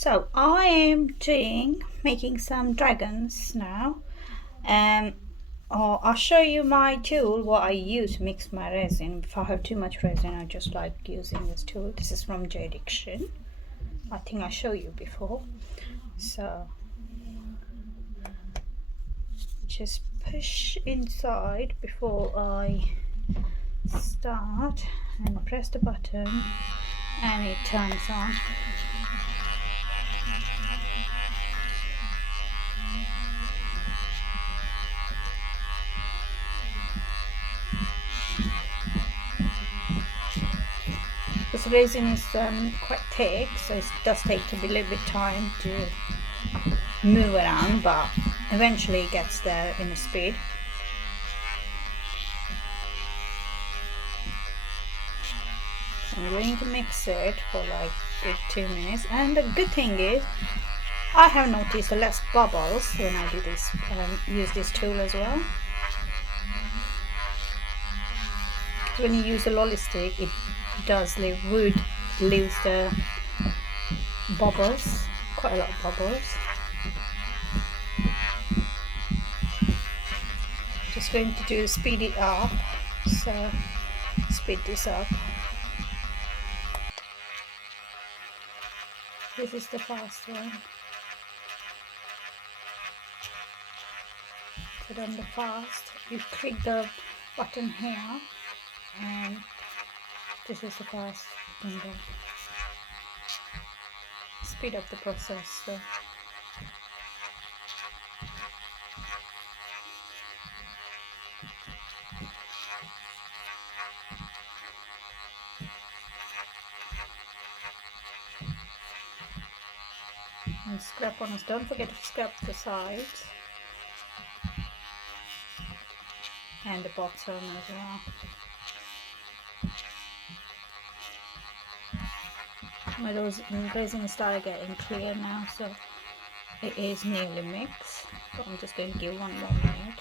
So I am making some dragons now. I'll show you my tool, what I use to mix my resin. If I have too much resin, I just like using this tool. This is from JDiction. I think I showed you before. So just push inside before I start and press the button and it turns on. This resin is quite thick, so it does take a little bit time to move around, but eventually it gets there in a speed. So I'm going to mix it for like 2 minutes, and the good thing is I have noticed less bubbles when I do this, use this tool as well. When you use the lolly stick, it does leaves the bubbles, quite a lot of bubbles. Just going to speed it up, so speed this up. This is the fast one. Put on the fast. You click the button here, and this is the fast window. Speed up the process. So. And scrap on us. Don't forget to scrap the sides and the bottom as well. My resin started getting clear now, so it is nearly mixed. But I'm just going to give 1 more minute.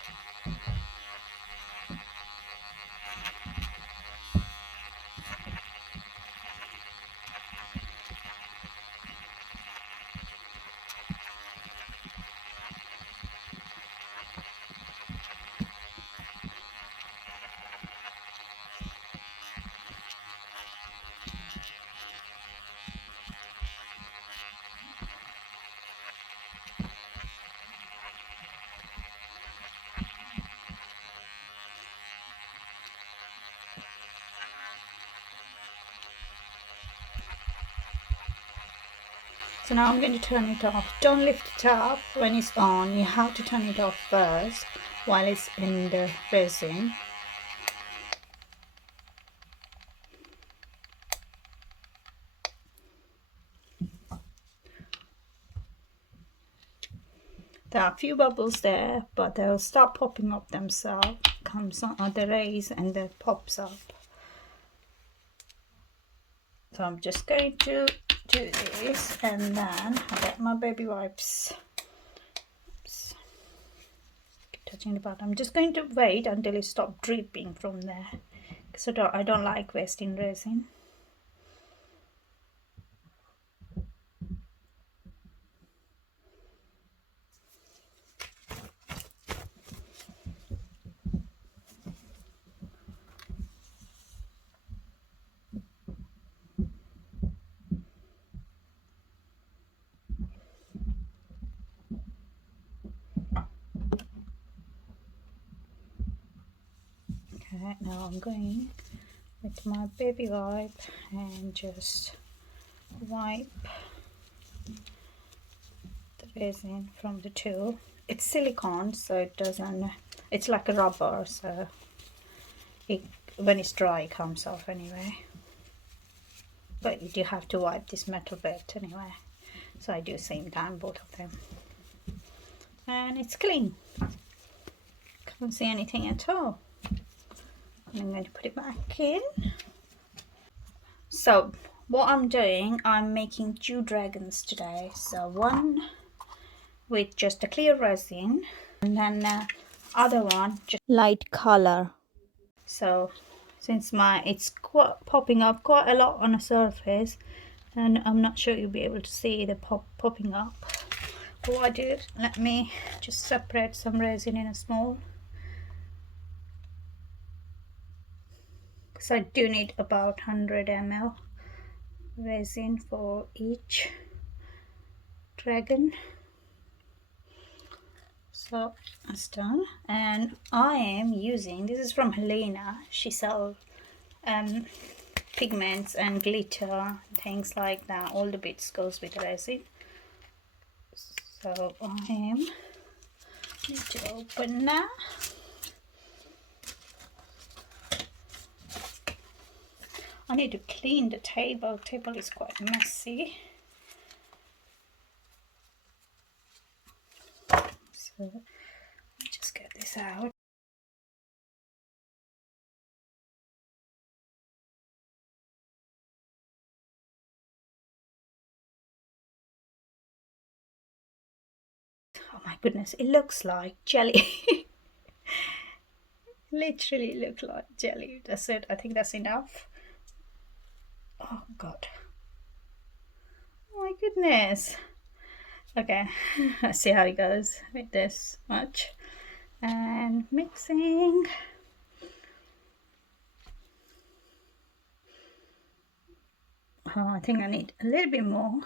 So now I'm going to turn it off. Don't lift it up when it's on. You have to turn it off first while it's in the resin. There are a few bubbles there, but they'll start popping up themselves. Comes on the rays and then pops up. So I'm just going to do this, and then I get my baby wipes. Oops. Keep touching the bottom. I'm just going to wait until it stops dripping from there, because I don't like wasting resin. Okay, now I'm going with my baby wipe and just wipe the resin from the tool. It's silicone, so it doesn't, it's like a rubber, so when it's dry it comes off anyway. But you do have to wipe this metal bit anyway, so I do same time both of them, and it's clean. Can't see anything at all. I'm going to put it back in. So what I'm doing, I'm making 2 dragons today. So one with just a clear resin, and then other one just light color. So since it's popping up quite a lot on the surface, and I'm not sure you'll be able to see the popping up. But what I did, let me just separate some resin in a small, because I do need about 100 ml resin for each dragon. So that's done, and I am using, this is from Helena. She sells pigments and glitter, things like that. All the bits goes with resin. So I am need to open now. I need to clean the table. The table is quite messy. So let me just get this out. Oh my goodness, it looks like jelly. Literally look like jelly. That's it. I think that's enough. Oh god. Oh my goodness. Okay, let's see how it goes with this much. And mixing. Oh, I think I need a little bit more.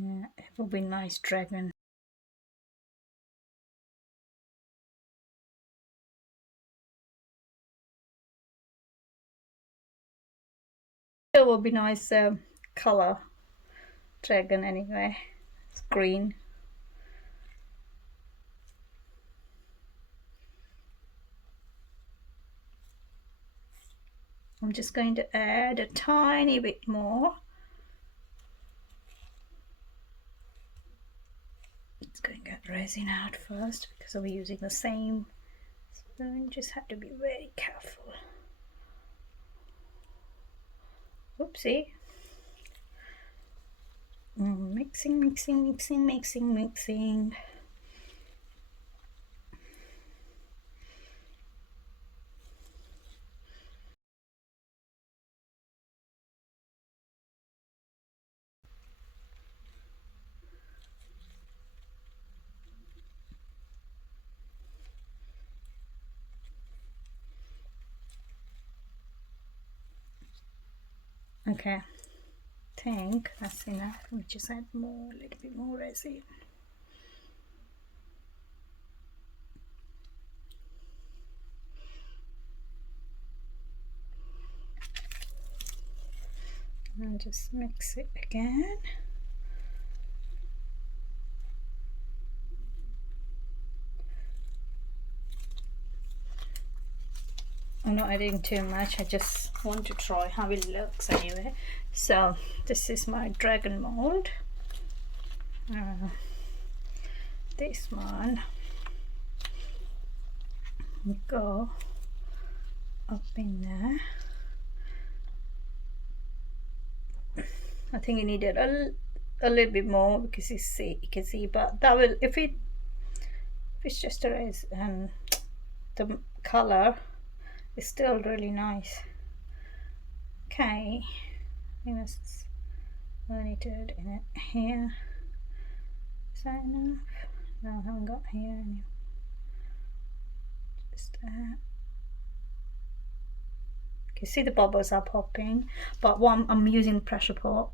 Yeah, it will be nice dragon. It will be nice color dragon anyway. It's green. I'm just going to add a tiny bit more. It's going to get resin out first because we're using the same spoon. Just have to be very careful. Oopsie. Mixing, mixing, mixing, mixing, mixing. Okay, think that's enough. Let me just add more, a little bit more resin. And just mix it again. I'm not adding too much, I just want to try how it looks anyway. So this is my dragon mold. This one will go up in there. I think you need it a little bit more because you can see, but that will, if it's just the color is still really nice. Okay, I think that's what I need to add in it here. Is that enough? No, I haven't got here any. Just you see the bubbles are popping, but one I'm using pressure pot.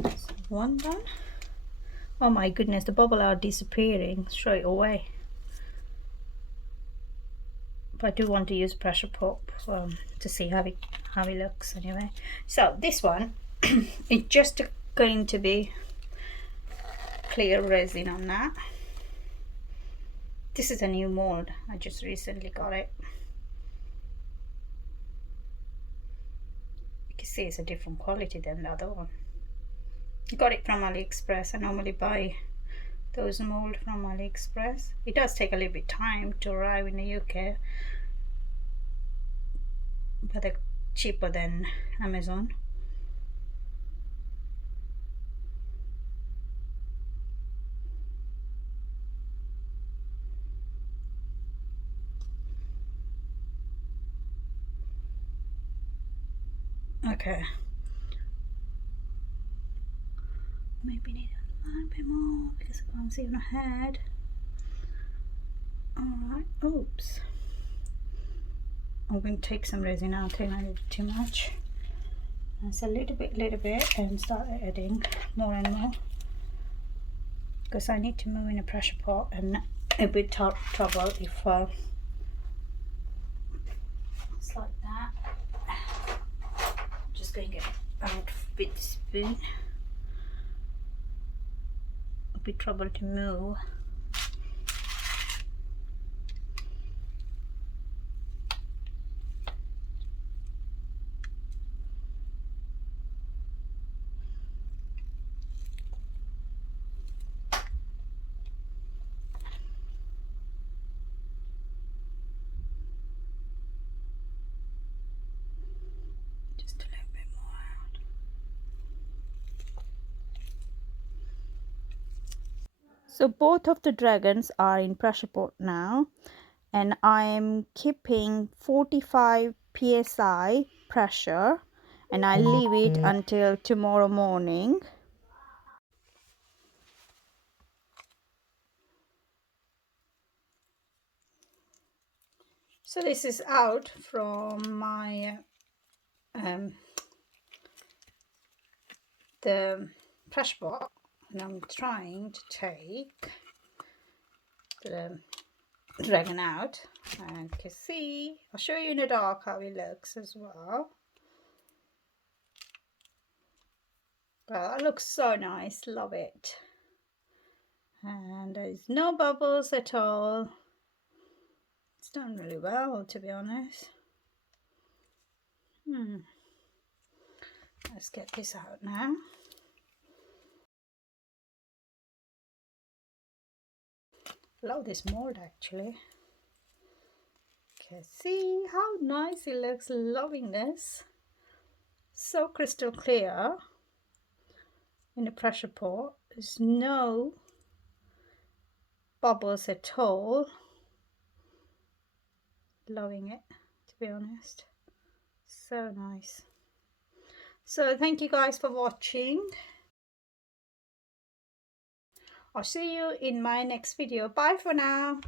So one done. Oh my goodness, the bubbles are disappearing straight away. But I do want to use pressure pot to see how it looks anyway. So this one is just going to be clear resin on that. This is a new mold, I just recently got it. You can see it's a different quality than the other one. I got it from AliExpress. I normally buy those mold from AliExpress. It does take a little bit time to arrive in the UK, but they're cheaper than Amazon. Okay. Maybe need a little bit more because I can't see on her head. Alright, oops. I'm going to take some resin out. I think I did too much. That's a little bit, and start adding more and more. Because I need to move in a pressure pot, and a bit trouble if it's like that. I'm just going to get out with the spoon. A bit trouble to move. Just a little bit more out. So both of the dragons are in pressure pot now, and I am keeping 45 psi pressure, and I leave it until tomorrow morning. So this is out from my the pressure pot, and I'm trying to take the dragon out, and you can see, I'll show you in the dark how it looks as well. Well, that looks so nice, love it. And there's no bubbles at all. It's done really well, to be honest. Let's get this out now. Love this mold actually. Okay, see how nice it looks, loving this. So crystal clear in the pressure pot. There's no bubbles at all. Loving it, to be honest. So nice. So thank you guys for watching. I'll see you in my next video. Bye for now.